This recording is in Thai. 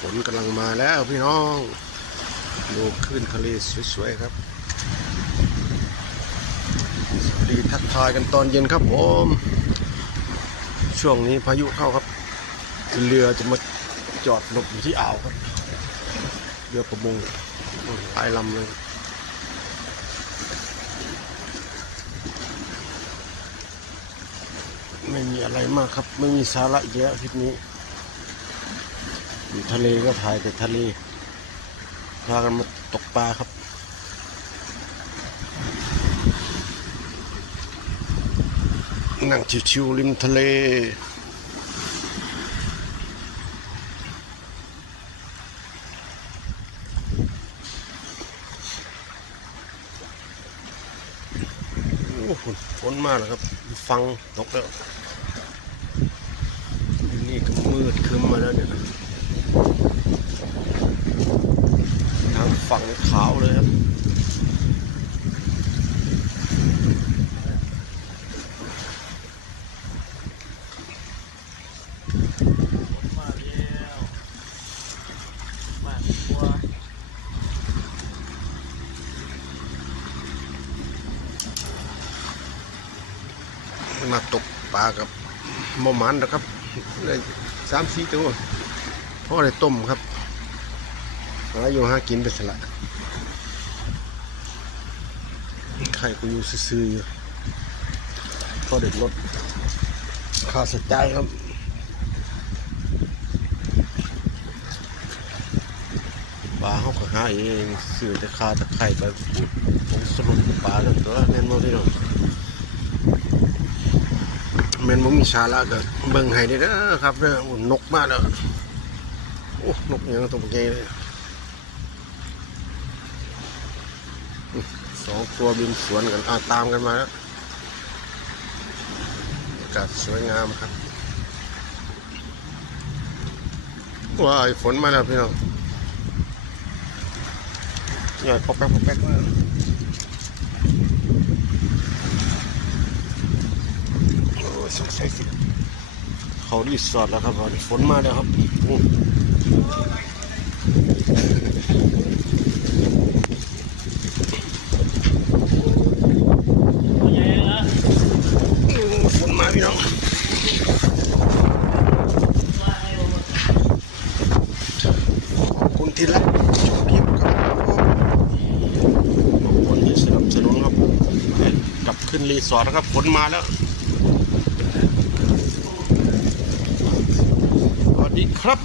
ฝนกำลังมาแล้วพี่น้อง ดูคลื่นทะเลสวยๆครับ สวัสดีทักทายกันตอนเย็นครับผม ช่วงนี้พายุเข้าครับ เรือจะมาจอดหลบอยู่ที่อ่าวครับ เรือประมงตายลำเลยไม่มีอะไรมากครับ ไม่มีสาระเยอะคลิปนี้ อยู่ทะเลก็ถ่ายแต่ทะเล พากันมาตกปลาครับ นั่งชิวๆริมทะเลฝนมากแล้วครับ ฟังตกแล้ว นี่ก็มืดครึ้มมาแล้วเนี่ยนะทาง ฝั่งขาวเลยครับมาแล้วมาตัวมาตกปลากับมอมันนะครับได้สามสี่ตัวพ่อได้ต้มครับ หาอยู่หากินไปสละไข่กูอยู่ซื่อๆอยู่พอเด็กรถค่าใช้จ่ายครับปลาเขาก็หาเองซื้อแต่คาตะไคร่ไปผมสรุปปลาแล้วตัวแม่นบ่พี่น้องแมนบ่มีชาละก็เบิ่งให้ได้เด้อครับเด้อโอ้นกมาแล้วโอ้นกยังตัวใหญ่เลยอื้อ สองตัวบินสวนกันอาตามกันมาแล้วอากาศสวยงามครับว้ายฝนมาแล้วพี่น้องใหญ่ปอกแป๊กปอกแป๊กมากโอ้ยสงสัยสิเขารีสอร์ทแล้วครับตอนนี้ฝนมาแล้วครับอู้ ตัวใหญ่นะ อู้ฝนมาพี่น้อง ว่าให้ลงมา ขอบคุณ ที่รักชมคลิปครับขอบคุณที่สนับสนุนครับกลับขึ้นรีสอร์ทแล้วครับฝนมาแล้วสวัสดีครับ